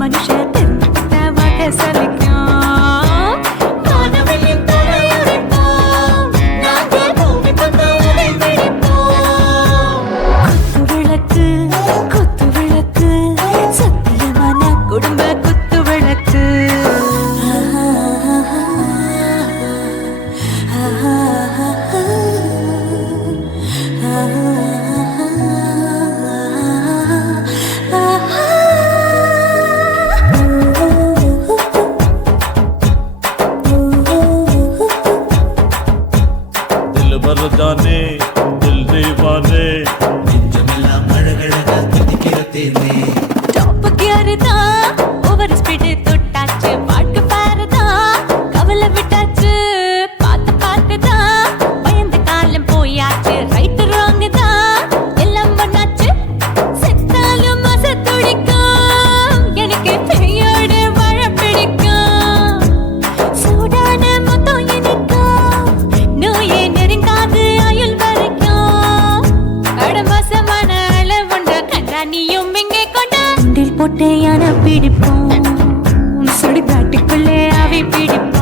மனுஷ பிடிப்போம் சுடுகாட்டுக்குள்ளே அவை பிடிப்போம்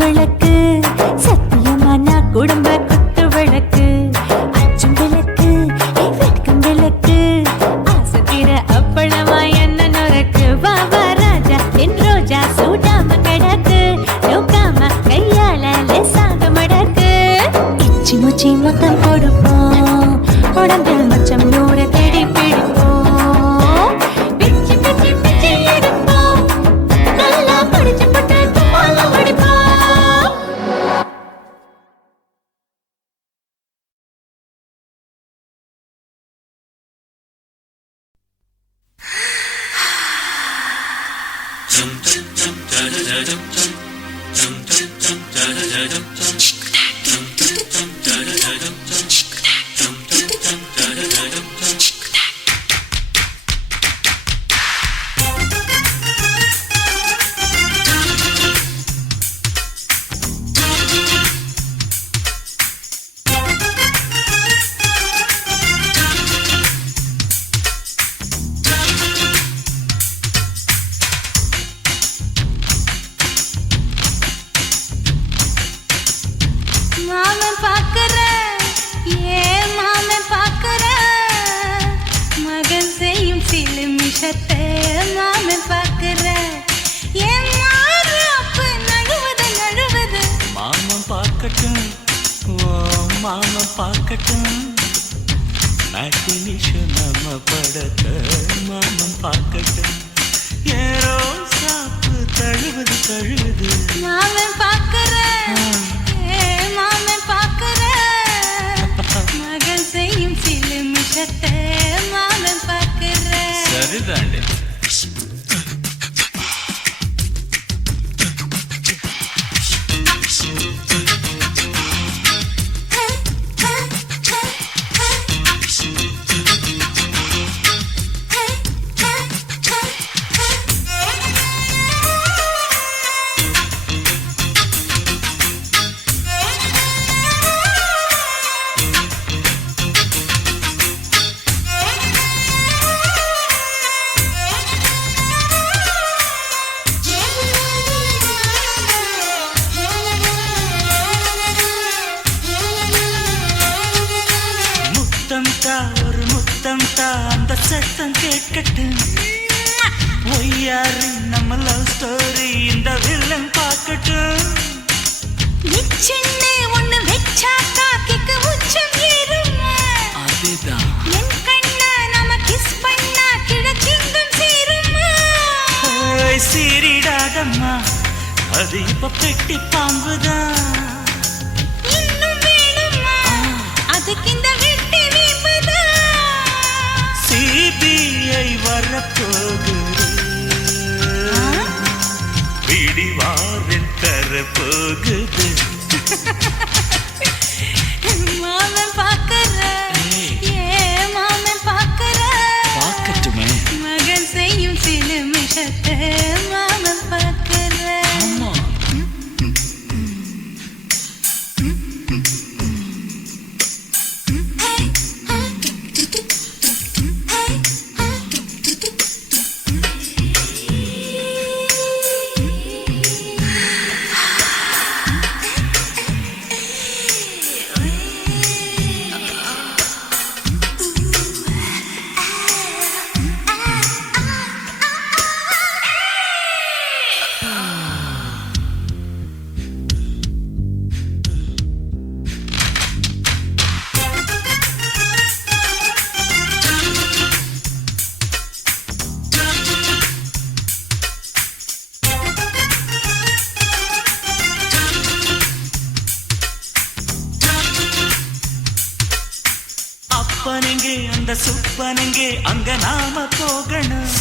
விளக்கு சத்தியமான குடும்ப குத்து விளக்கு அச்சும் விளக்கு வெட்கும் விளக்கு ஆசத்திர அப்பளமா என்ன நொறக்கு வாவா ராஜா என் ரோஜா சூடாம கிடக்கு நோக்காம கையால லேசாக மடக்கு இச்சி முச்சி மொத்தம் கொடுப்போம் உடம்பில் மச்சம் நூறு தேடி பிடிப்போம் பிச்சி பிச்சி பிச்சி எடுப்போம் நல்லா படிச்சு போட்டு துப்பால படிப்போம் மாமன் பார்க்கட்டும் மேட்டினிஷன் நம்ம படத்தை மாமன் பார்க்கட்டும் ஏரோ சாப்பு தழுவுது தழுவுது மாமன் பார்க்கிறேன் மாமன் பார்க்கிறேன் மகன் செய்யும் சில மிஷத்தை மாமன் பார்க்கிறேன் சரிதாண்டி ஒரு முத்தம் அந்த சத்தம் கேட்கட்டும் ஒய்யாரு நம்ம லவ் ஸ்டோரி இந்த வில்லன் பார்க்கட்டும் நிச்சயமே ஒண்ணு வெச்சா காக்கிக்கு உச்சம் ஏறுமா அதுதான் என் கண்ணா நாம கிஸ் பண்ணா கிடச்சிங்கும் சேருமா சீரிடாதம்மா அது இப்ப பெட்டி பாம்புதான் இன்னும் வேணுமா அதுக்கு இந்த சிபிஐ வரப்போகுது பிடிவாரில் தரப்போகுது மாமன் பார்க்கற மாமன் பார்க்கற பார்க்கட்டுமே மகன் செய்யும் சில மிஷத்தை மாமன் பார்க்கற அப்பனெங்கே அந்த சுப்பனெங்கே அங்க நாம போகணும்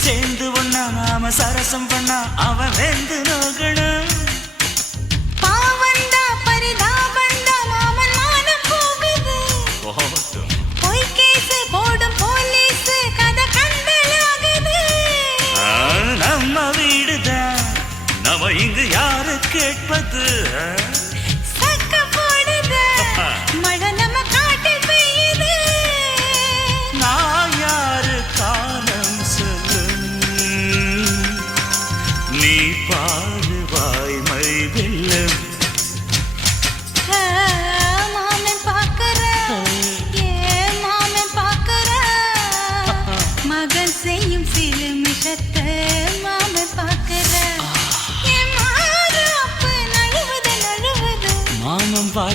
சேர்ந்து ஒண்ணா நாம சரசம் பண்ணா அவன் வெந்து நோகணும் பாவந்தா பரிதாபந்தா மாமன் மானம் போகுது பொய் கேஸ் போடும் போலீஸ் கதை கண்டலாகுது நம்ம வீடுதான் நம்ம இங்கு யாரு கேட்பது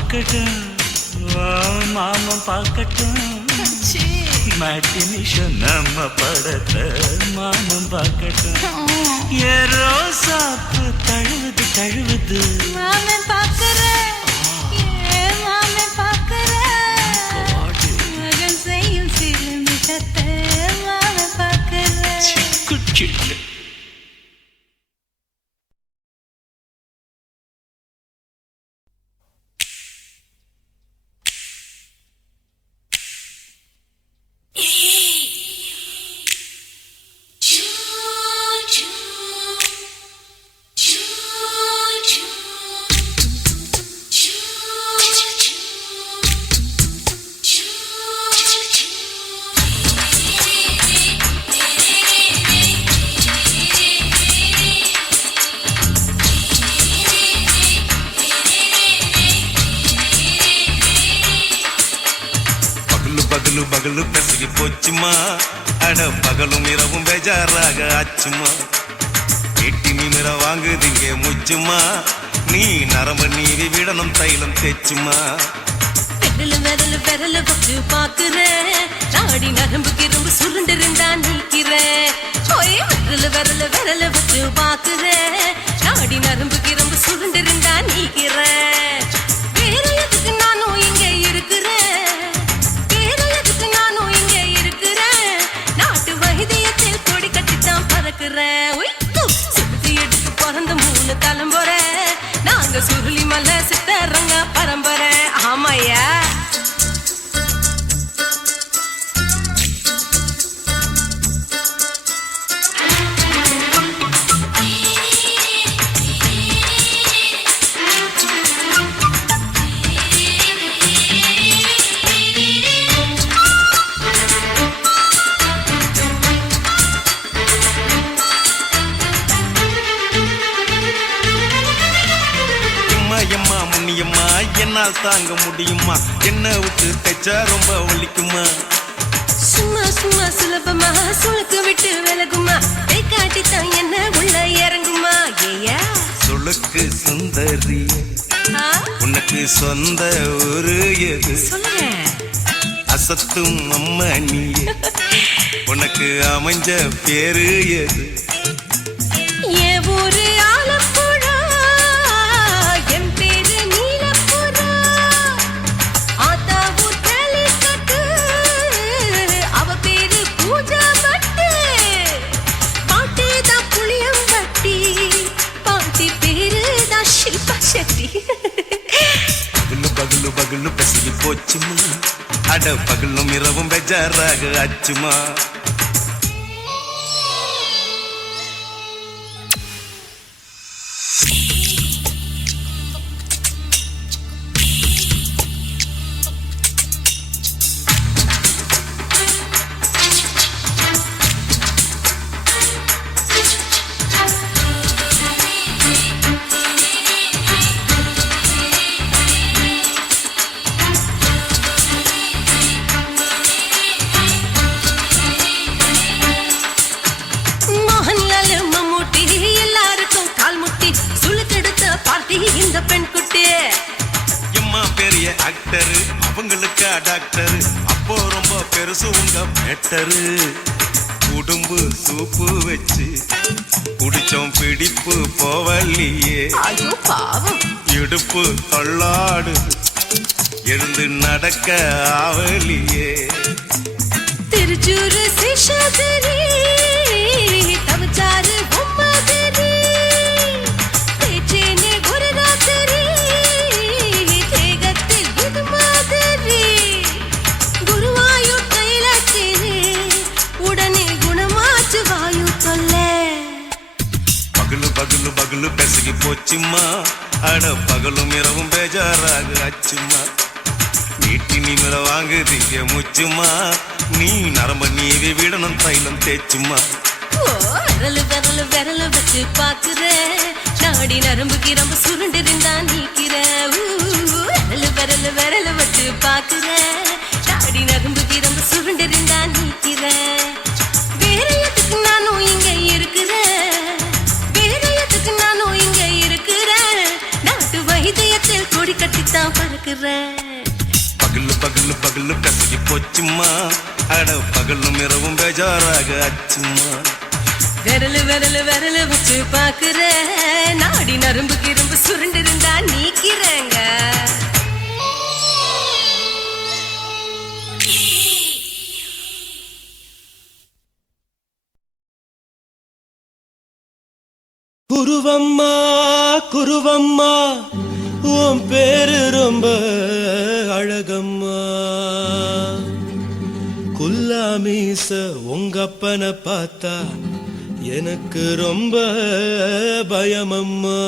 பார்க்கட்டும் மாமன் பார்க்கட்டும் மேட்டினிஷன் நம்ம படத்தை மாமன் பார்க்கட்டும் ஏரோ சாப்பு தழுவுது தழுவுது மாமன் பார்க்கற மாமன் பார்க்கற மகன் செய்யும் சிலுமிஷத்தை மாமன் பார்க்கற சிக்கு பகலு பெசகி போச்சுமா அட பகலும் இரவும் பேஜாராக ஆச்சுமா எட்டி நிமிர வாங்குதிங்க முச்சுமா நீ நரம்பு நீவி விடணும் தைலம் தேச்சுமா விரல் விரல் வச்சு பாக்குறேன் நாடி நரம்பு கிரும்பு சுருண்டு இருந்தா நீக்கிறேன் விரல் வச்சு பாக்குறேன் நாடி நரம்பு கிரும்பு சுருண்டு இருந்தா நீக்கிறேன் வேற எதுக்கு நானும் இங்க இருக்கிறேன் சுத்தி எடுத்து பிறந்த 3 தலைமுறை நாங்க சுருளி மலை சித்தரங்க பரம்பரை ஆமாயா என்னால் தாங்க முடியுமா என்ன விட்டு தைச்சா ரொம்ப வலிக்குமா சும்மா சும்மா சுலபமா சுளுக்கு விட்டு விலகுமா கை காட்டித்தான் என்ன உள்ள இறங்குமா ஏயா சுளுக்கு சுந்தரி உனக்கு சொந்த ஒரு எது அசத்தும் அம்மா நீ உனக்கு அமைஞ்ச பேரு எது ஏ ஊரு பகலு பெசகி போச்சுமா அட பகலும் இரவும் பெஜாராக ஆச்சுமா இந்த பெண் குட்டி எம்மா பெரிய ஆக்டர் அவங்களுக்கு டாக்டர் அப்போ ரொம்ப பெருசு உங்க மேட்டரு உடம்பு சூப்பு வச்சு குடிச்சோம் பிடிப்பு போவல்லையே ஐயோ பாவம் இடுப்பு தள்ளாடு எழுந்து நடக்க ஆவலியே திருச்சூர் சிஷாதிரி தவச்சாரு பொம்மாதிரி தேச்சேனே ஒரு ராத்திரி தேகத்தில் இது மாதிரி குருவாயூர் தைலத்திரி உடனே குணமாச்சு வாயு சொல்ல பகலு பகலு பகலு பெசகி போச்சுமா அட பகலும் இரவும் பேஜாராக ஆச்சுமா நீட்டி நிமிர வாங்குதீங்க முச்சுமா நீ நரம்ப நீவி விடணும் தைலம் தேச்சுமா விரல் விரல் விரல் வச்சு பாக்குற நாடி நரம்பு கிரம்பு சுருண்டு இருந்தா நீக்கிற விரல் விரல் விரல் வச்சு பாக்குற நாடி நரம்பு கிரம்பு சுருண்டு இருந்தா நீக்கிற வேற எதுக்கு நானும் இங்க இருக்கிறேன் வேற எதுக்கு நானும் இங்க இருக்கிறேன் நாட்டு வைத்தியத்தில் கொடி கட்டித்தான் பறக்குற பகலு பகலு பகலு கசகி போச்சுமா அட பகலும் இரவும் பேஜாராக ஆச்சுமா விரலு விரலு விரலு வச்சு பாக்குற நாடி நரம்பு கிரும்பு சுருண்டு இருந்தா நீக்கிறேங்க குருவம்மா குருவம்மா உன் பேரு ரொம்ப அழகம்மா குல்லாமீச உங்க அப்பனை பார்த்தா எனக்கு ரொம்ப பயமம்மா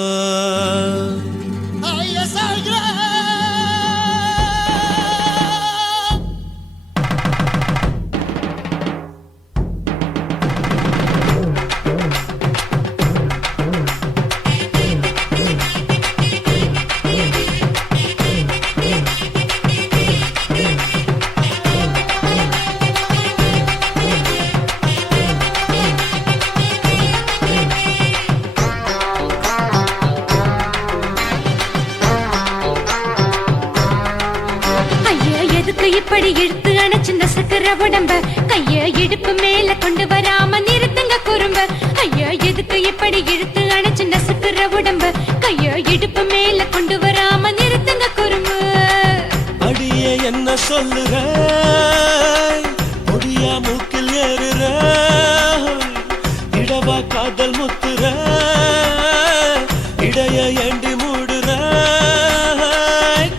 இப்படி இழுத்து அணைச்சு நசுக்கிற உடம்ப கைய இடுப்பு மேல கொண்டு வராம நிறுத்துங்க குறும்ப ஐயா எதுக்கு இப்படி இழுத்து அணைச்சு நசுக்கிற உடம்ப கைய இடுப்பு மேல கொண்டு வராம நிறுத்துங்க குறும்பு அடியே என்ன சொல்லுற முடியா மூக்கில் ஏறுற இடவா காதல் முத்துற இடைய ஏண்டி மூடுற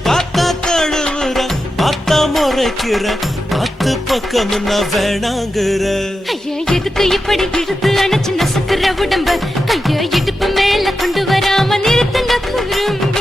காத்தா தழுவுற பார்த்தா முறைக்கிற பத்து பக்கம் நான் வேணாங்குற ஐயா எதுக்கு இப்படி இழுத்து அணைச்சு நசுக்கிற உடம்ப கைய இடுப்பு மேல கொண்டு வராம நிறுத்துங்க குறும்ப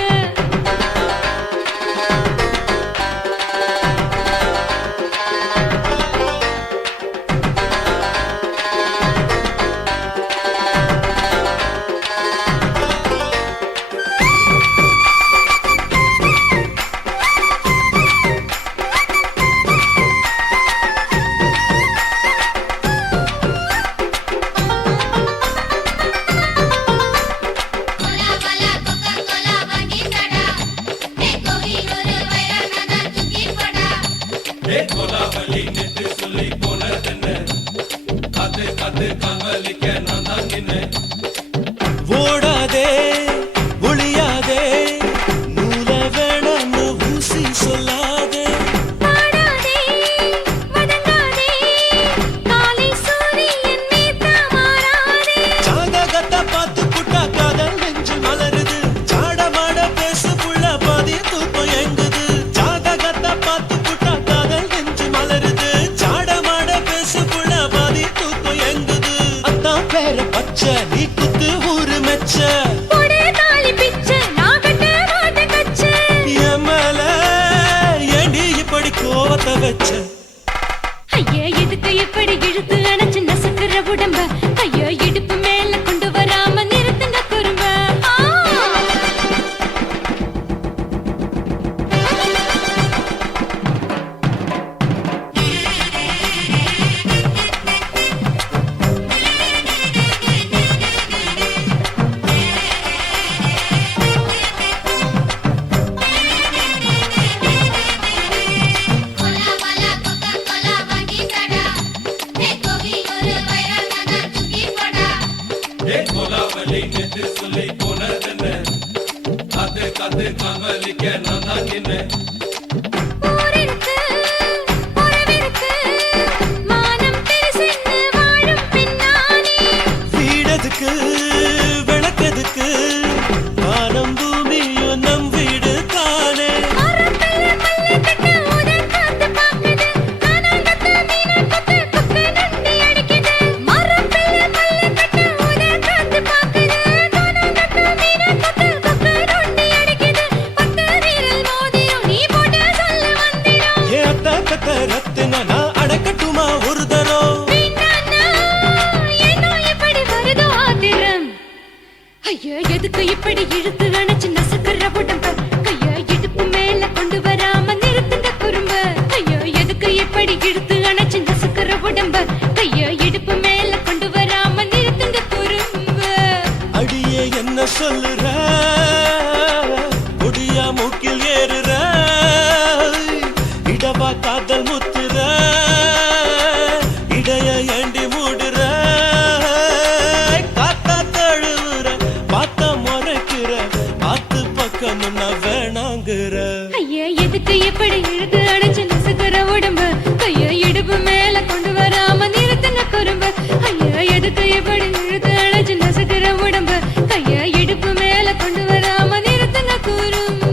ஓடாதே ஒளியாதே நூல வேணான்னு ஊசி சொல்லாதே ஜாதகத்தை பார்த்து புட்டா காதல் நெஞ்சு மலருது சாடமாட பேசு புள்ள பாதி தூக்கம் எங்குது ஜாதகத்தை பார்த்து புட்டா காதல் நெஞ்சு மலருது சாடமாட பேசு புள்ள பாதி தூக்கம் எங்குது அத்தான் பேர பச்சை நீ குத்து ஊரு மெச்ச எமல ஏண்டி இப்படி கோவத்தை வச்ச ஐயா எதுக்கு இப்படி இழுத்து அணைச்சு நசுக்கிற உடம்ப கைய இடுப்பு மேல கொண்டு வராம நிறுத்துங்க குறும்ப Hola, hola, இப்படி இழுத்து அணைச்சு நசுக்கிற உடம்பு கைய இடுப்பு மேல கொண்டு வராம நிறுத்துங்க குறும்பு ஐயா எதுக்கு இப்படி இழுத்து அணைச்சு நசுக்கிற உடம்பு கைய இடுப்பு மேல கொண்டு வராம நிறுத்துங்க குறும்பு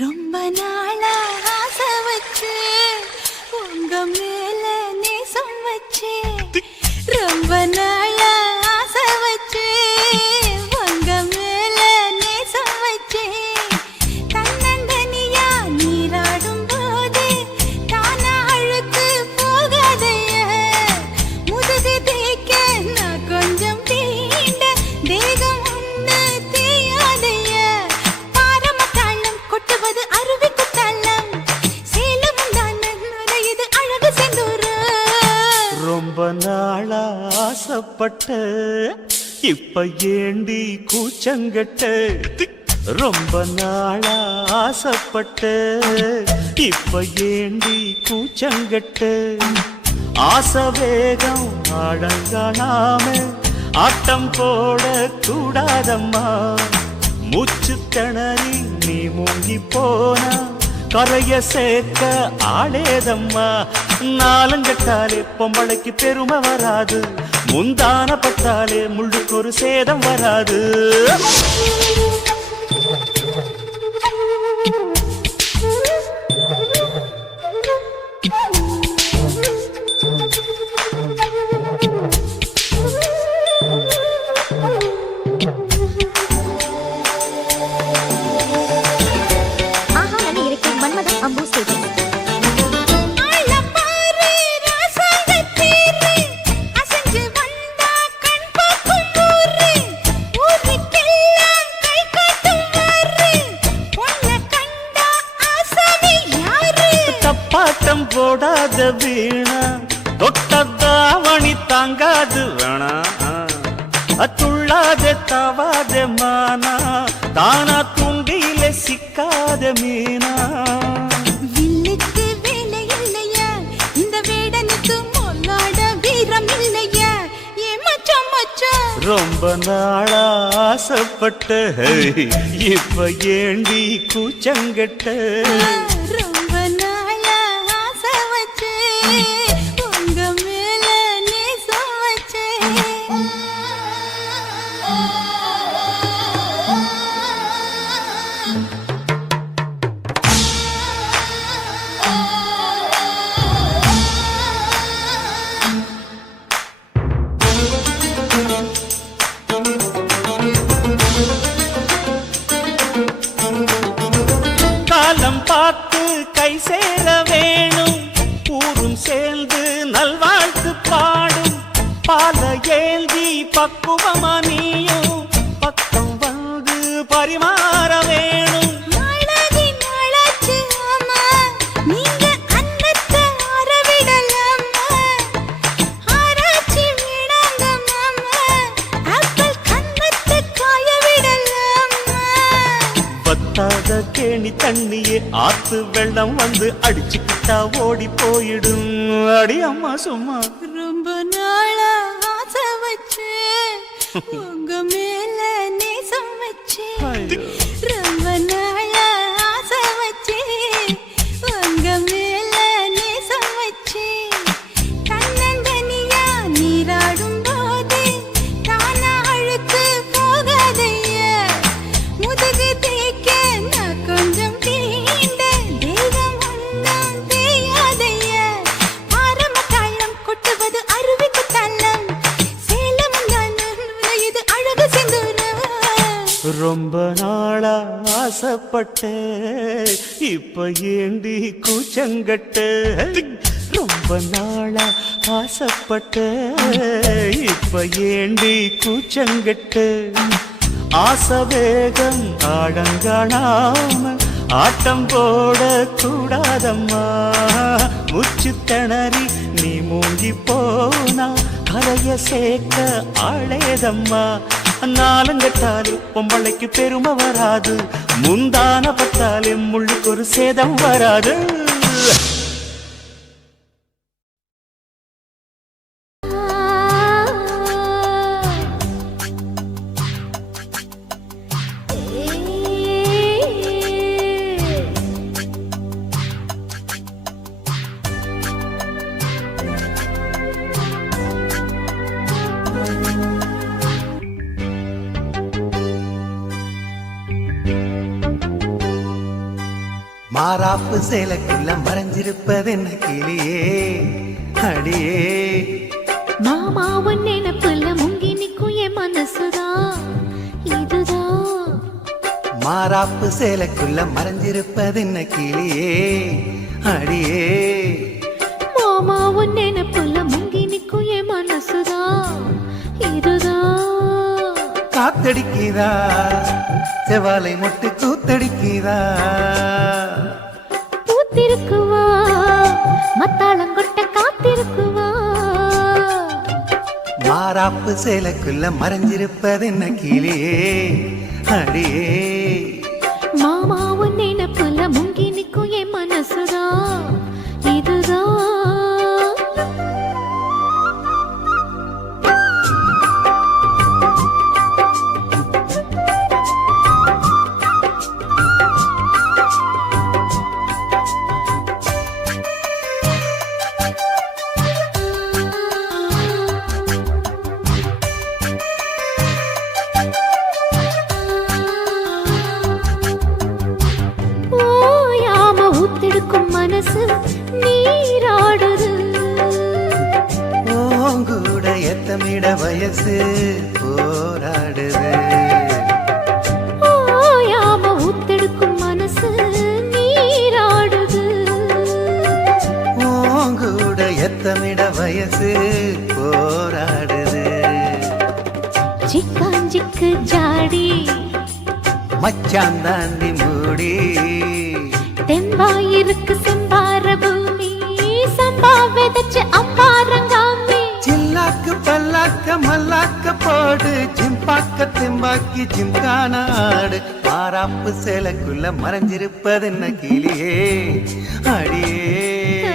ரொம்ப நாளா ஆசை வச்சு உங்க மேல நேசம் வச்சு ரொம்ப நாளா ஆசை வச்சு உங்க மேல நேசம் வச்சு தன்னந்தனியா நீராடும் போது தானா அழுத்து போகாதைய முதுகு தேய்க்க நான் கொஞ்சம் தீண்ட தேகம் ஒண்ணு தேயாதைய பாரமத்தாளம் கொட்டுவது அருவி குத்தாளம் சேலம் தானே நுரையுது அழகு செந்தூரு ரொம்ப நாளா ஆசைப்பட்ட இப்ப ஏண்டி கூச்சங்கட்ட ரொம்ப நாளா ஆசைப்பட்ட இப்ப ஏண்டி கூச்சங்கட்ட ஆசை வேகம் ஆடங்கானாம ஆட்டம் போட கூடாதம்மா மூச்சு திணறி நீ மூங்கி போனா கரைய சேர்க்க ஆளேதம்மா நாலங்கட்டாலே பொம்பளைக்கு பெருமை வராது முந்தான பட்டாலே முள்ளுக்கு ஒரு சேதம் வராது தப்பாட்டம் போடாத வீணா தொட்டதாவணி தாங்காது வேணா துள்ளாத தவாத மானா தானா துண்டியில சிக்காத மீனா வில்லுக்கு வேலை இல்லையா இந்த வேடனுக்கு மொல்லாட வீரம் இல்லையா ஏ மச்சான் மச்சான் ரொம்ப நாளா ஆசைப்பட்ட இப்ப ஏண்டி கூச்சங்கட்ட ரொம்ப நாளா ஆசை வச்சு உங்க மேல நேசம் வச்சு காலம் பார்த்து கை சேர வேணும் ஊரும் சேர்ந்து நல்வாழ்த்து பாடும் பால ஏந்தி பக்குவமா நீயும் பக்கம் வந்து பரிமாற வேணும் நாளாகி நாளாச்சு ஆமா நீங்க அன்னத்தை ஆரவிடலாமா ஆராய்ச்சி விடாங்க மாமா ஆப்பிள் கன்னத்தை காய விடலாமா பத்தாத கேணி தண்ணியே ஆத்து வெள்ளம் வந்து அடிச்சுக்கிட்டா ஓடி போயிடும் அடி அம்மா சும்மா ரொம்ப நாளா ஆசை வச்சு உங்க மேல நேசம் வச்சு ஐயோ. ரொம்ப நாளா ஆசை வச்சு உங்க மேல நேசம் வச்சு தன்னந்தனியா நீராடும் போது தானா அழுத்து போகாதைய முதுகு தேய்க்க நான் கொஞ்சம் தீண்ட தேகம் ஒன்றும் தேயாதைய ஆரமத்தாளம் கொட்டுவது அருவி குத்தாளம் சேலம் தானே நுரையுது அழகு செந்தூரு ரொம்ப நாளா ஆசைப்பட்ட இப்ப ஏண்டி கூச்சங்கட்ட ரொம்ப நாளா ஆசைப்பட்ட இப்ப ஏண்டி கூச்சங்கட்டு ஆசை வேகம் ஆடங்காணாம ஆட்டம் போட கூடாதம்மா முச்சு திணறி நீ மூங்கி போனா கரைய சேர்க்க ஆளேதம்மா நாலங்கட்டாலே பொம்பளைக்கு பெருமை வராது முந்தான பட்டாலே முள்ளுக்கு ஒரு சேதம் வராது மாறாப்பு சேலைக்குள்ள மறைஞ்சிருப்பது என்ன கிளியே அடியே மாமா உன் நினைப்புல முங்கி நிக்கும் என் மனசுதான் இதுதான் மாறாப்பு சேலைக்குள்ள மறைஞ்சிருப்பது என்ன கிளியே அடியே மாமா உன் நினைப்புல முங்கி நிக்கும் என் மனசுதான் இதுதான் காத்தடிக்குதா செவாலை முட்டு கூத்தடிக்குதா பூத்திருக்குவா மத்தாளங்கொட்ட காத்திருக்குவா மாறாப்பு சேலைக்குள்ள மறைஞ்சிருப்பது என்ன கிளியே அடியே மாமா உன் நினைப்புல முங்கி நிக்கும் என் மனசுதான் இதுதான் மனசு நீராடுது ஓங்கூட எத்தமிட வயசு போராடுது ஓயாம ஊத்தெடுக்கும் மனசு நீராடுது ஓங்கூட எத்தமிட வயசு போராடுது சிக்காஞ்சிக்கு ஜாடி மச்சான் தாண்டி மூடி தெம்பாயிருக்கு செம்பார பூமி சம்பா விதைச்சு அம்பாரங்காமி சில்லாக்கு பல்லாக்க மல்லாக்க போடு ஜிம்பாக்க தெம்பாக்கி ஜிம்கான ஆடு மாறாப்பு சேலைக்குள்ள மறைஞ்சிருப்பது என்ன கிளியே அடியே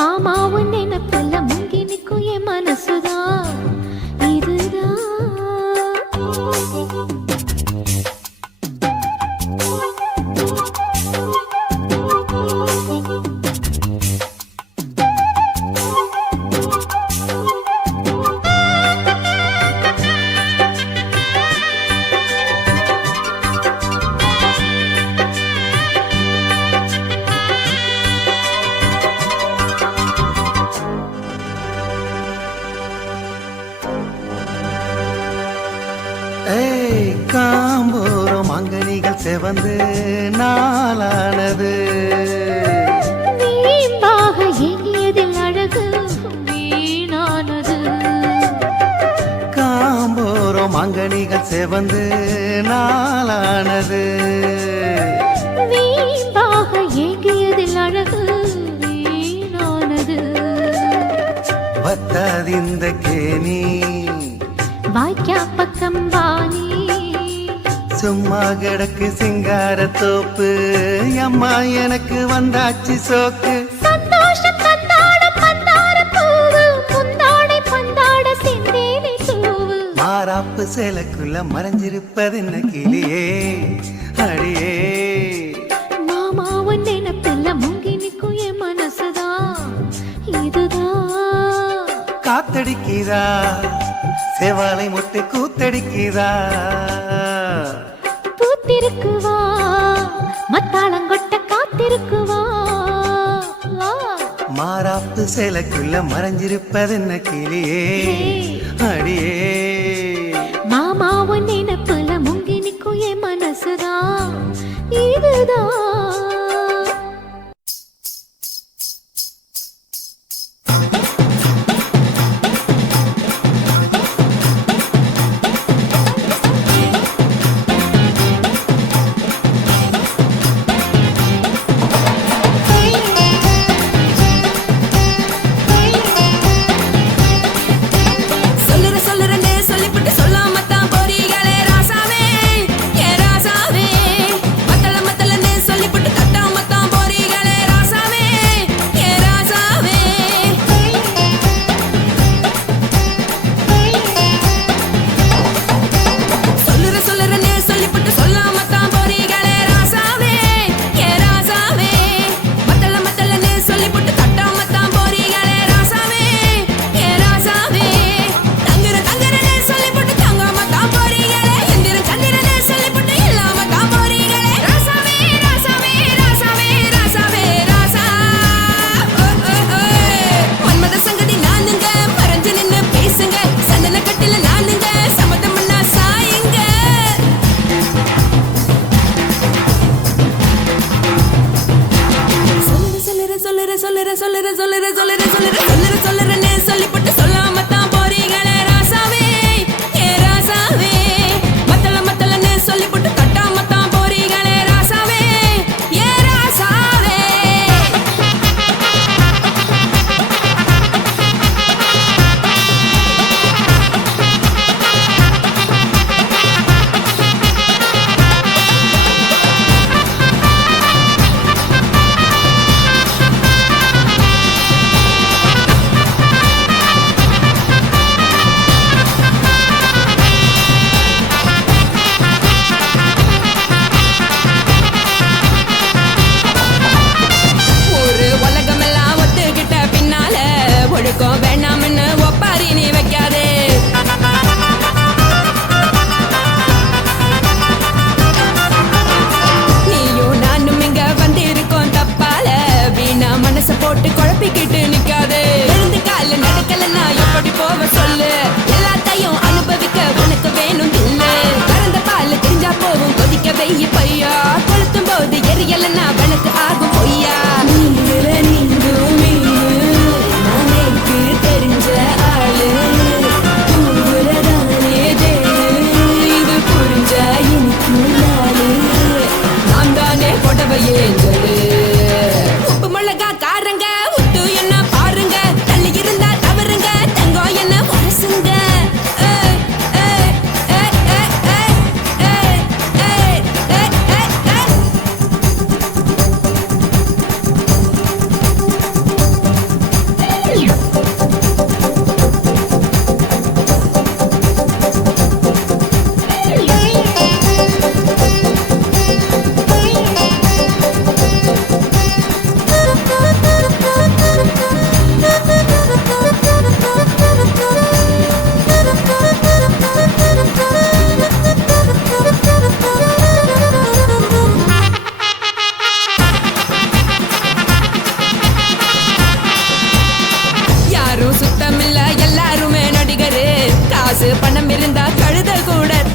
மாமா உன் நினைப்புல முங்கி நிக்கும் என் மனசுதான் இதுதான் காம்போரம் அங்கனிகள் செவந்து நாளானது வீம்பாக எங்கியதில் அழகு வீணானது காம்போரம் அங்கனிகள் செவந்து நாளானது வீம்பாக எங்கியதில் அழகு வீணானது வத்தாதிந்த கேணி வாய்க்கா பக்கம் வாணி சும்மா கிடக்கு சிங்கார தோப்பு அம்மா எனக்கு வந்தாச்சு சோக்கு சந்தோஷம் தந்தாட பந்தார பூவு முந்தாடை பந்தாட செந்தேனை தூவு மாறாப்பு சேலைக்குள்ள மறைஞ்சிருப்பது என்ன கிளியே அடியே மாமா உன் நினைப்புல முங்கி நிக்கும் என் மனசுதான் இதுதான் காத்தடிக்குதா செவாலை முட்டு கூத்தடிக்குதா பூத்திருக்குவா மத்தாளங்கொட்ட காத்திருக்குவா மாறாப்பு சேலைக்குள்ள மறைஞ்சிருப்பது என்ன கிளியே அடியே மாமா உன் நினைப்புல முங்கி நிக்கும் என் மனசுதான் இதுதான்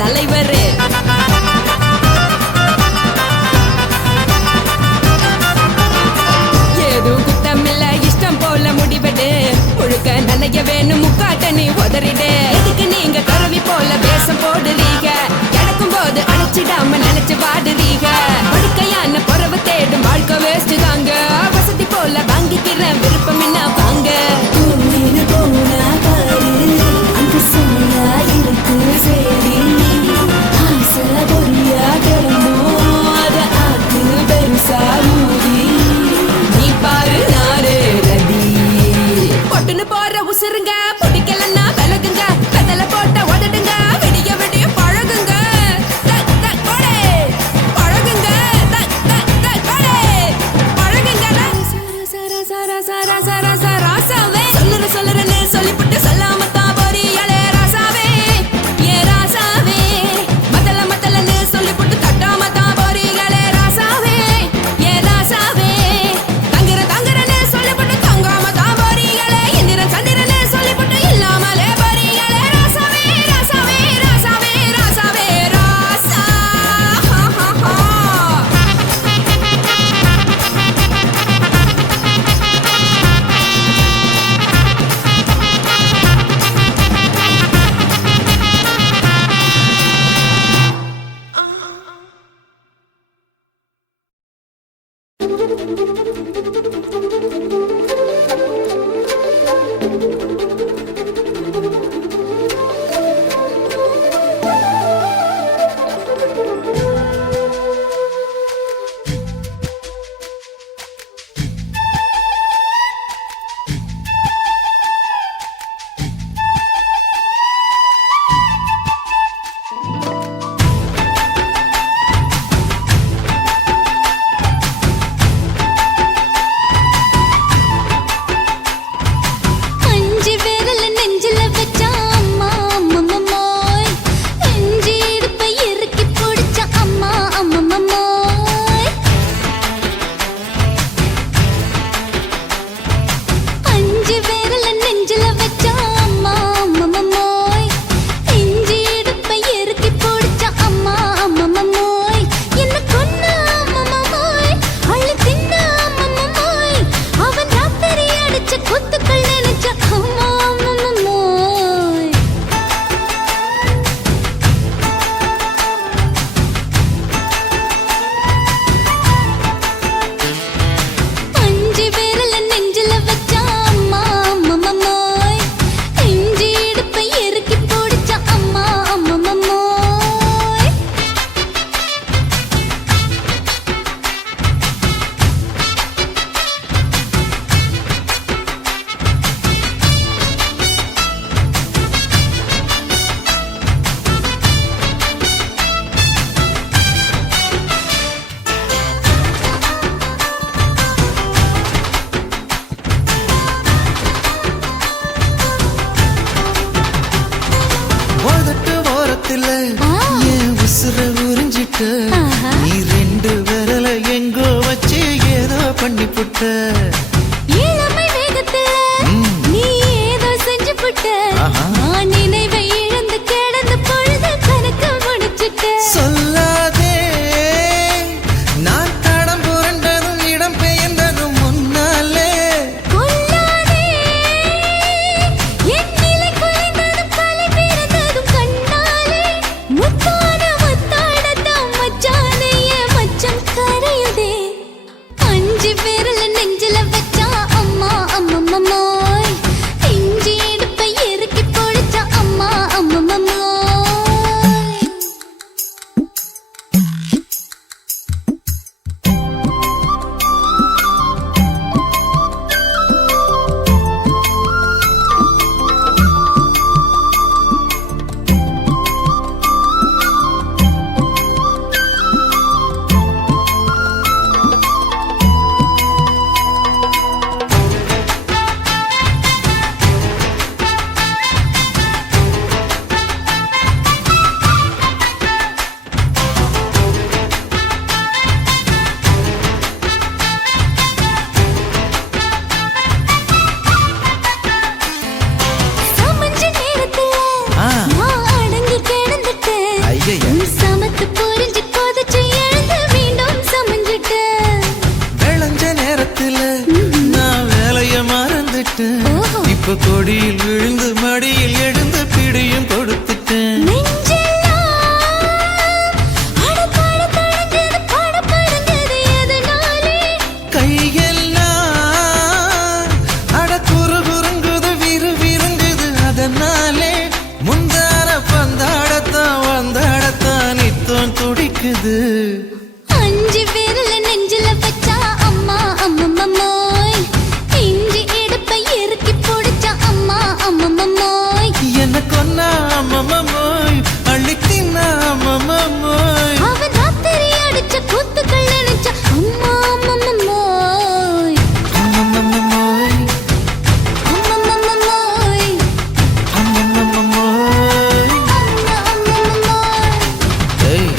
தலைவர். ஏதும் குத்தமில்ல இஷ்டம் போல முடிவெடு. முழுக்க நனைய வேணும் முக்காட்ட நீ உதறிடு. எதுக்கு நீங்க கருவி போல வேஷம் போடுறீங்க? கிடக்கும் போது அணைச்சிடாம நினைச்சு பாடுறீங்க. படுக்கையான பொறவு தேடும் வாழ்க்கை வேஸ்ட் தாங்க. வசதி போல வாங்கிக்கிறேன் விருப்பம் என்ன வாங்க. போனா பாரு அங்க சுமையா இருக்கு சரி. ஆசை பொறியா கிளம்பும் அத ஆக்கு பெருசா ஊதி. நீ பாரு நாரு ரதி பொட்டுன்னு போற உசுருங்க. பிடிக்கலன்னா விலகுங்க. கதல போட்ட உதடுங்க. விடிய விடிய பழகுங்க. பழகுங்க பழகுங்க. ராசாவே சொல்லுறேன்னு சொல்லிவிட்டு சொல்லாமத்தான் போறியலே ராசாவே. ஏ ராசாவே மத்தலன்னு சொல்லிவிட்டு தட்டாமத்தான் போறீங்களே ராசாவே. ஏ ராசாவே தங்குறேன்னு சொல்லிவிட்டு தங்காமத்தான் போறீங்களே. இந்திரன் சந்திரன்னு சொல்லிவிட்டு இல்லாமலே போறீங்களே ராசாவே. ராசாவே ராசாவே ராசாவே ராசா. அஞ்சு விரல் நெஞ்சில வச்சா அம்மா அம்மம்மோய். அஞ்சு இடுப்பை இறுக்கி பிடிச்சா அம்மா அம்மம்மோய். அஞ்சு விரல் நெஞ்சில வச்சா அம்மா அம்மம்மோய். அஞ்சு இடுப்பை இறுக்கி பிடிச்சா அம்மா அம்மம்மோய். என்ன கொன்ன அம்மம்மோய். அள்ளி தின்ன அம்மம்மோய். அவன் ராத்திரி அடிச்ச குத்துக்கள் நினைச்ச அம்மா அம்மம்மோய். அஞ்சு விரல் நெஞ்சில வச்சா அம்மா அம்மம்மோய். அஞ்சு இடுப்பை இறுக்கி பிடிச்சா அம்மா அம்மம்மோய். உதட்டு ஓரத்துல என் உசுர உறிஞ்சிட்ட. நீ ரெண்டு விரல எங்கோ வச்சு ஏதோ பண்ணி புட்ட. இளமை வேகத்துல நீ ஏதோ செஞ்சு புட்ட. நான் நினைவை இழந்து கிடந்த பொழுது கணக்கு முடிச்சிட்ட. சொல்லாதே நான் தடம் புரண்டதும் இடம் பெயர்ந்ததும் முன்னாலே. கொல்லாதே என் நிலை குலைந்ததும் கலை பிறந்ததும் கண்ணாலே. முத்தான முத்தாடத்தான் மச்சானே என் மச்சம் கரையுதே. அஞ்சு விரல் நெஞ்சில வச்ச நொடியில் விழுந்து மடியில் எழுந்து பிடியும் கொடுத்துட்டேன். கையெல்லாம் அட குறு குறுங்குது விறு விருங்குது அதனாலே முந்தார பந்தாடத்தான் வந்தாடத்தான் நித்தம் துடிக்குது. அஞ்சு விரல நெஞ்சில வச்சா அம்மா அம்மம்மோய், இஞ்சி இடுப்பை இறுக்கி பிடிச்சா அம்மா அம்மம்மோய், என்ன கொன்னா அம்மம்மோய் அள்ளி தின்னா அம்மம்மோய், அவன் ராத்திரி அடிச்ச கூத்துக்கள் நினைச்சா அம்மா அம்மம்மோய், அம்மம்மோய் அம்மம்மோய், அம்மம்மோய். அம்மா அம்மம்மோய். ஏய்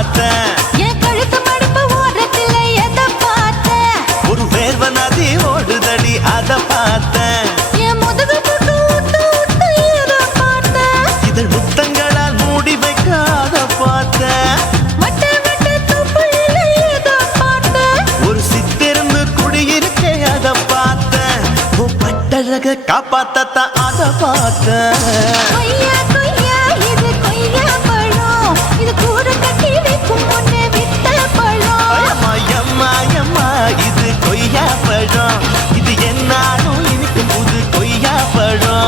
பார்த்தேன். என் கழுத்து மடுப்பு ஓரத்துல எதை பார்த்தேன்? ஒரு வேர்வ நதி ஓடுதடி அத பார்த்தேன். என் முதுகு புட்டு ஊத்து ஊத்து எதை பார்த்தேன்? இதழ் முத்தங்களால் மூடி வைக்க அத பார்த்தேன். வட்ட வட்ட தொப்புளில எதை பார்த்தேன்? ஒரு சித்திரன்னு குடியிருக்கே அத பார்த்தேன். உன் பட்டழக காப்பாத்தத்தான் அத பார்த்தேன். கொய்யா கொய்யா இது கொய்யா பழம், இது கூடு கட்டி வைக்கும் முன்னே வித்த பழம். அம்மா எம்மா எம்மா இது கொய்யா பழம். இது என்னாலும் எனக்கு புது கொய்யா பழம்.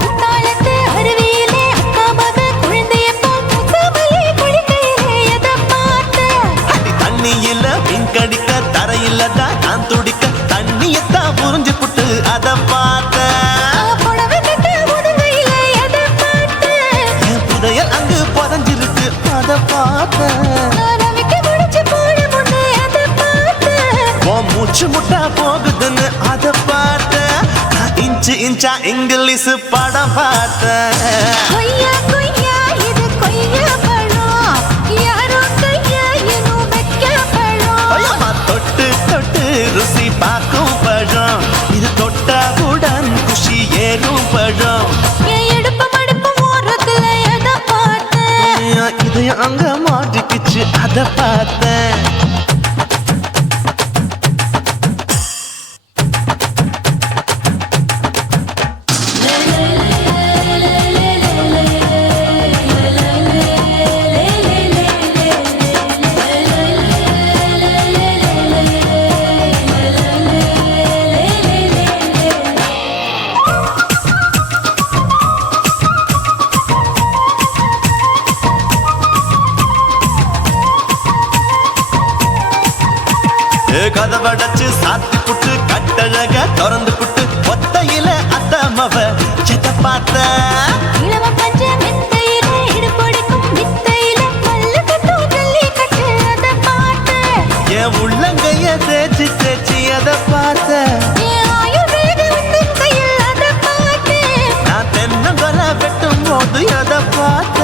குத்தாலத்து அருவியிலே அக்கா மக குழந்தைய போல் முசாமலே குளிக்கையிலே எதை பார்த்தேன்? அடி தண்ணியில மின்கடிக்க தரையில தான் நான் துடிக்க தண்ணியத்தான் புரிஞ்சு புட்டு அத பார்த்தேன். புடவை கட்ட முதுகையிலே எதை பார்த்தேன்? என் புதையல் அங்கு புதஞ்சிருக்கு அத பார்த்தேன். ரவிக்கு முடிச்சு போட முன்னே எதை பார்த்தேன்? உன் மூச்சு முட்டா போகுதுன்னு அத பார்த்தேன். நான் இன்ச்சு இன்ச்சா இங்கிலீஷ் படம் பார்த்தேன். கொய்யா கொய்யா இது கொய்யா பழம், யாரோ கையா இன்னும் வைக்க பழம். ஐயம்மா தொட்டு தொட்டு ருசி பார்க்கும் பழம். இது தொட்டாவுடன் குஷி ஏறும் பழம். என் இடுப்பு மடுப்பு ஓரத்துல எதை பார்த்தேன்? இது அங்க மாட்டிக்கிச்சு அத பார்த்தேன். கதவடைச்சு சாத்தி புட்டு கட்டழக திறந்து புட்டு ஒத்தையில அத்தமவ செத்த பார்த்த. இளவ பஞ்ச மெத்தையிலே இடுப்பொடிக்கும் வித்தையில பல்லு கட்டும் ஜல்லி கட்டு அதை பார்த்தேன். என் உள்ளங்கைய தேய்ச்சி தேய்ச்சி அத பார்த்த. என் ஆயுர்வேத உந்தன் கையில் அதை பார்த்தேன். நான் தென்னங்கொலை வெட்டும் போது அத பார்த்த.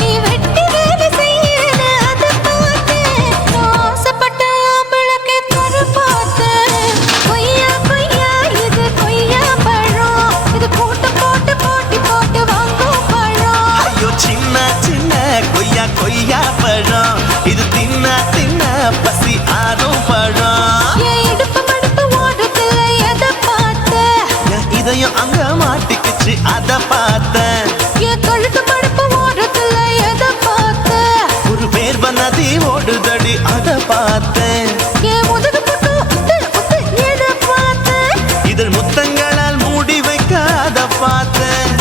நீ வெட்டி வேலை செய்யறது அதை பார்த்தேன். நான் ஆசைப்பட்ட ஆம்பளுக்கு தர பார்த்தேன். கொய்யா கொய்யா இது கொய்யா பழம், இது கூட்டு போட்டு போட்டி போட்டு வாங்கும் பழம். ஐயோ சின்ன சின்ன கொய்யா கொய்யா பழம். இது தின்ன தின்ன பசி ஆறும் பழம். என் இடுப்பு மடுப்பு ஓரத்துல எதை பார்த்தேன்? என் இதயம் அங்க மாட்டிக்கிச்சு அத பார்த்தேன். என் கழுத்து மடுப்பு ஓரத்துல எதை பார்த்தேன்? ஒரு வேர்வ நதி ஓடுதடி அத பார்த்தேன். என் முதுகு புட்டு உத்து உத்து எதை பார்த்தேன்? இதழ் முத்தங்களால் மூடி வைக்க அத பார்த்தேன்.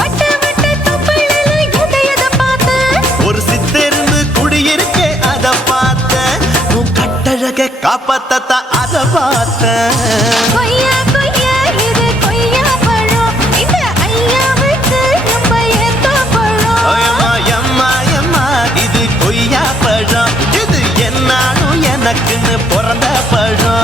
வட்ட வட்ட தொப்புளில எதை பார்த்தேன்? ஒரு சித்தெரும்பு குடியிருக்கே அத பார்த்தேன். உன் கட்டழக காப்பாத்தத்தான் அத பார்த்தேன். கொய்யா கொய்யா இது கொய்யா பழம், இந்த ஐயாவுக்கு ரொம்ப ஏத்த பழம். அம்மா எம்மா எம்மா இது கொய்யா பழம். இது என்னாலும் எனக்குன்னு பிறந்த பழம்.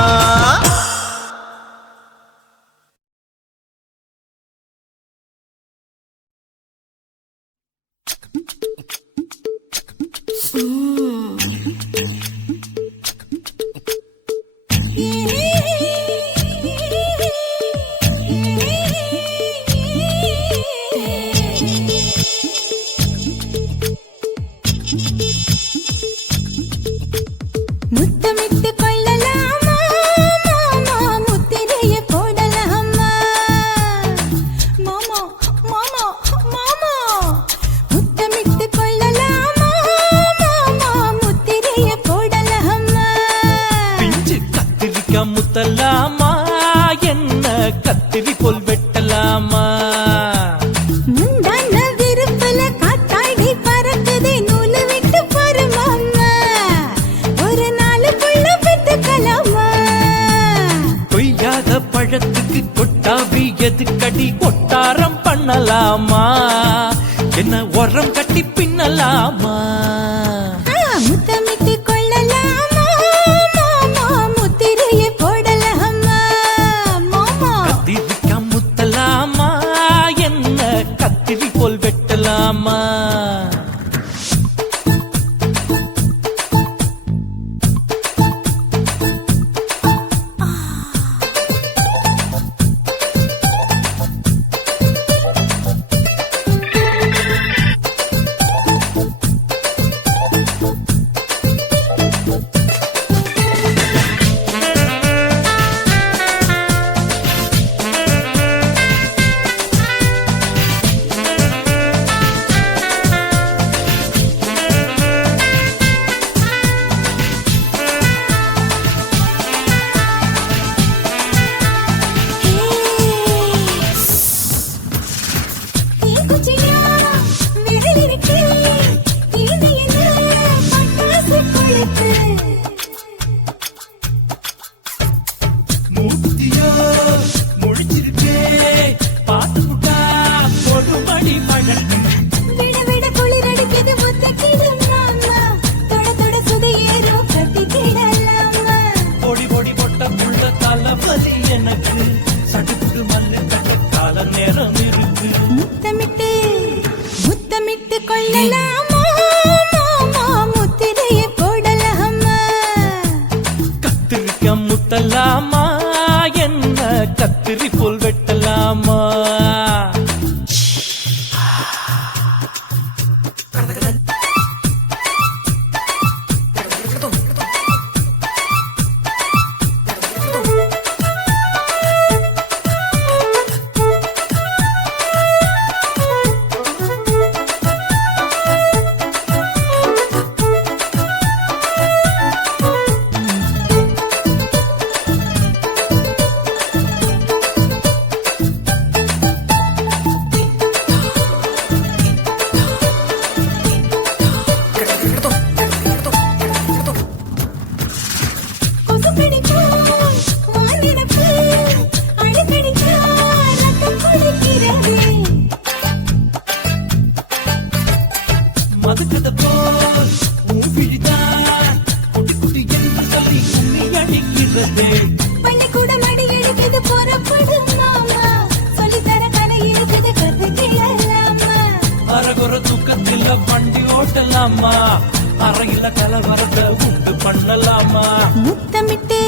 முத்தமிட்டு கொள்ளலாமா மாமா, முத்திரைய போடலாமா மாமா மாமா மாமா. முத்தமிட்டு கொள்ளலாமா மாமா, முத்திரைய போடலாமா. பிஞ்சு கத்திரிக்காய் முத்தலாமா, என்ன கத்திரி போல் வெட்டலாமா? முந்தான விருப்பல காத்தாடி பறக்குதே, நூலு விட்டு பாரு மாமா. ஒரு நாள் எதுக்கடி ஒட்டாரம் பண்ணலாமா என்ன உரம் கட்டி பின்னலாமா முத்தமிட்டு கொள்ளலாமா மாமா முத்திரையை போடலாமா மாமா கத்திரிக்கா முத்தலாமா என்ன கத்திரி போல் வெட்டலாமா மூத்தியா முடிச்சிருக்கே பாத்து புட்டா பொடுமடி மழை விட விட குளிரடிக்குது முத்தக்கிடும் மாமா தொட தொட சுதையேறும் கட்டிக்கிடலாமா பொடி பொடி பொட்ட புள்ள தலைவலி எனக்கு சடுக்குடு மல்லு கட்ட கால நேரம் இருக்கு முத்தமிட்டு முத்தமிட்டு கொள்ளலாமா மாமா முத்திரையை போடலாமா கத்திரிக்க முத்தலாமா என்ன கத்திரி போல் வெட்டலாமா மதுக்கத போல் மூவிழிதான் குட்டி குட்டி என்று சொல்லி கும்மி அடிக்கிறது பள்ளிக்கூடம் அடி எடுக்குது புறப்படும் மாமா சொல்லித்தர கலை இருக்குது கத்துக்கிடலாமா அரகுற தூக்கத்தில் வண்டி ஓட்டலாமா அறையில கலவரத்தை உண்டு பண்ணலாமா முத்தமிட்டு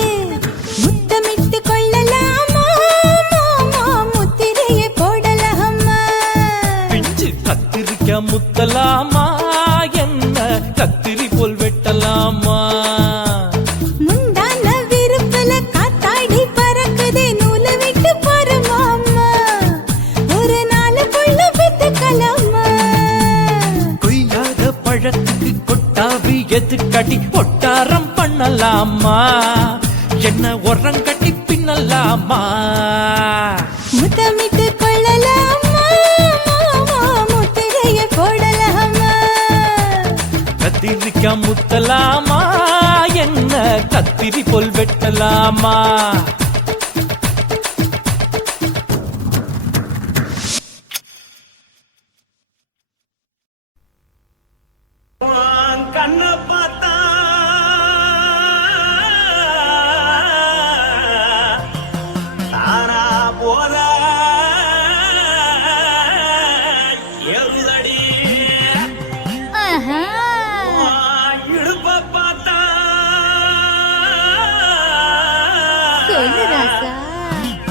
முத்தமிட்டு கொள்ளலாமா மாமா முத்திரையை போடலாமா பிஞ்சு கத்திரிக்க முத்தலாமா என்ன கத்திரி போல் வெட்டலாமா முந்தான விருப்பல காத்தாடி பறக்குதே நூலை விட்டு போற மாமா ஒரு நாளுக்குள்ள வித்துக்கலாமா கொய்யாத பழத்துக்கு கொட்டாவி எதுக்கடி ஒட்டாரம் பண்ணலாமா என்ன உரம் கட்டி பின்னலாமா முத்தமிட்டு கொள்ளலாமா மாமா முத்திரையை போடலாமா கத்திரிக்க முத்தலாமா என்ன கத்திரி போல் வெட்டலாமா கண்ண பார்த்தா தானா போற எருதடி இடுப்ப பார்த்தா சொல்லு ராசா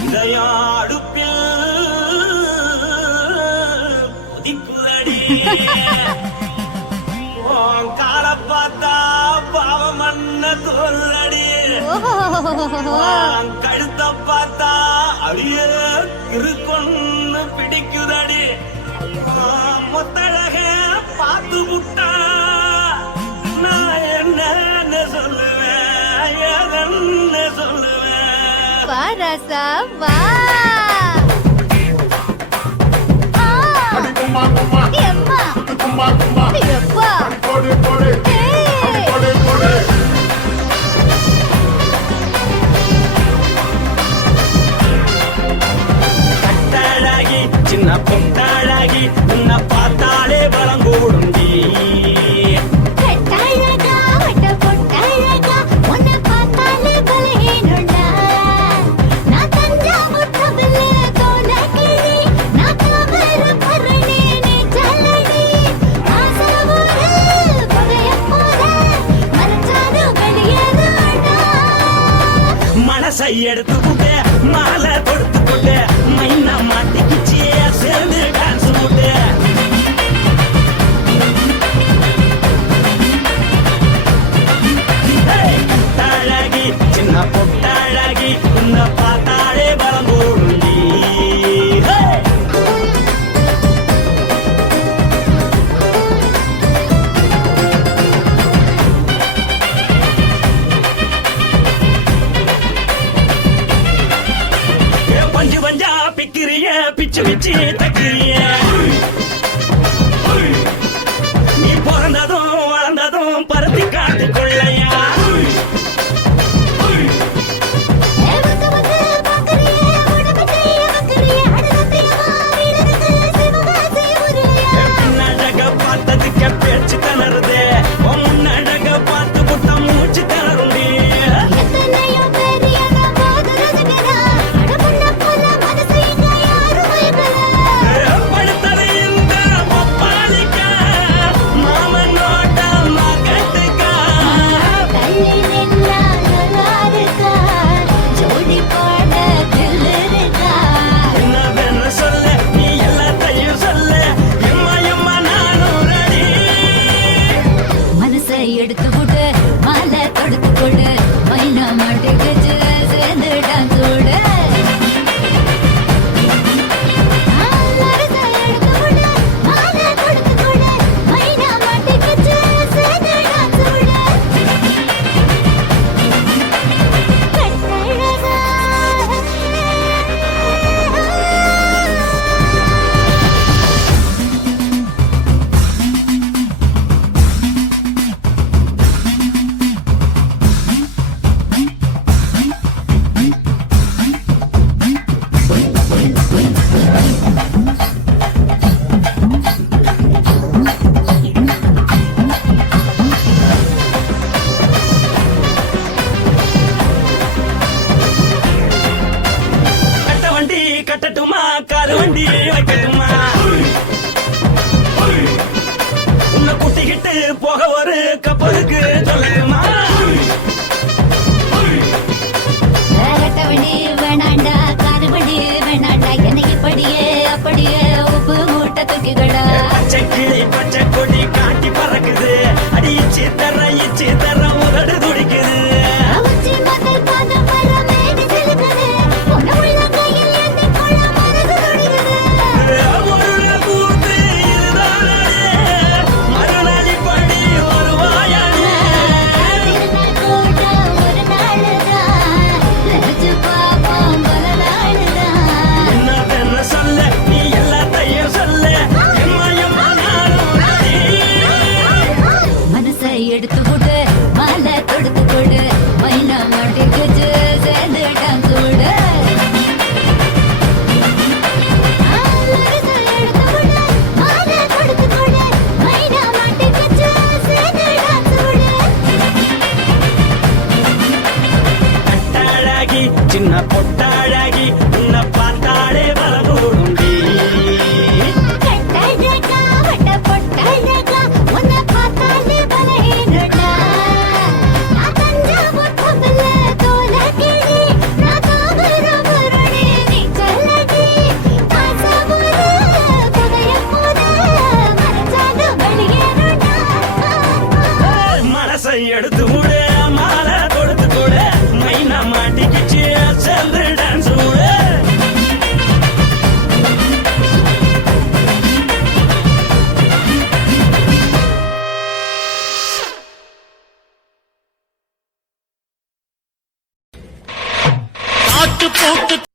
இதயம் அடுப்பில் உதிக்குதடி கால பார்த்தா பாவம் மண்ண தோல்லடி கழுத்த பார்த்தா அப்படியே இருக்குன்னு பிடிக்குதடி மொத்தழக பார்த்து விட்டா நான் என்ன சொல்லுவேன் எதன்னு சொல்லுவேன் வா ராசா வா எம்மா எப்பா கட்ட மனசை எடுத்து விட்டு மாலை கொடுத்து போட்டு மைனா மாட்டிக்கிச்சு சேர்ந்து டான்ஸ் போட்டு அழகி சின்ன பொட்டழகி உன்னை பார்த்தாலே பலம் போடுண்டி பஞ்சு பஞ்சா பிக்கிறிய பிச்சு பிச்சு தக்கிறிய நீ பிறந்ததும் வளர்ந்ததும் பருத்தி காட்டு கொள்ளையா பின்னழக பார்த்ததுக்கு பேச்சு தளருது முன்னழக பார்த்து புட்ட மூச்சு தளருண்டி எடுத்து விட்டு மாலை தொடுத்து கொடு மைனா மாட்டுக்கு சேர்ந்து டான்ஸ் ஓடு கட்டட்டுமா காது வண்டி வைக்கட்டுமா உன்னை குட்டிக்கிட்டு போக ஒரு கப்பலுக்கு சொல்லட்டுமா வண்டி வேணாண்டா காது வண்டி வேணாண்டா எனக்கு படியே அப்படியே உப்பு மூட்டை தூக்கிக்கடா பச்சை கிளி பச்சை கொடி காட்டி பறக்குது அடி இச்சி தர உதடு துடிக்குது எடுத்து விடு மாலை தொடுத்து கொடு மைனா மாட்டுக்கு சேர்ந்து டான்ஸ் ஓடு அழகி சின்ன பொட்டழகி உன்னை பார்த்தாலே பலகூடுண்டி மனசை எடுத்து விடு மாலை தொடுத்து கொடு மைனா மாட்டிக்கிச்சு சேர்ந்து டான்ஸ் விடு காட்டு போட்டு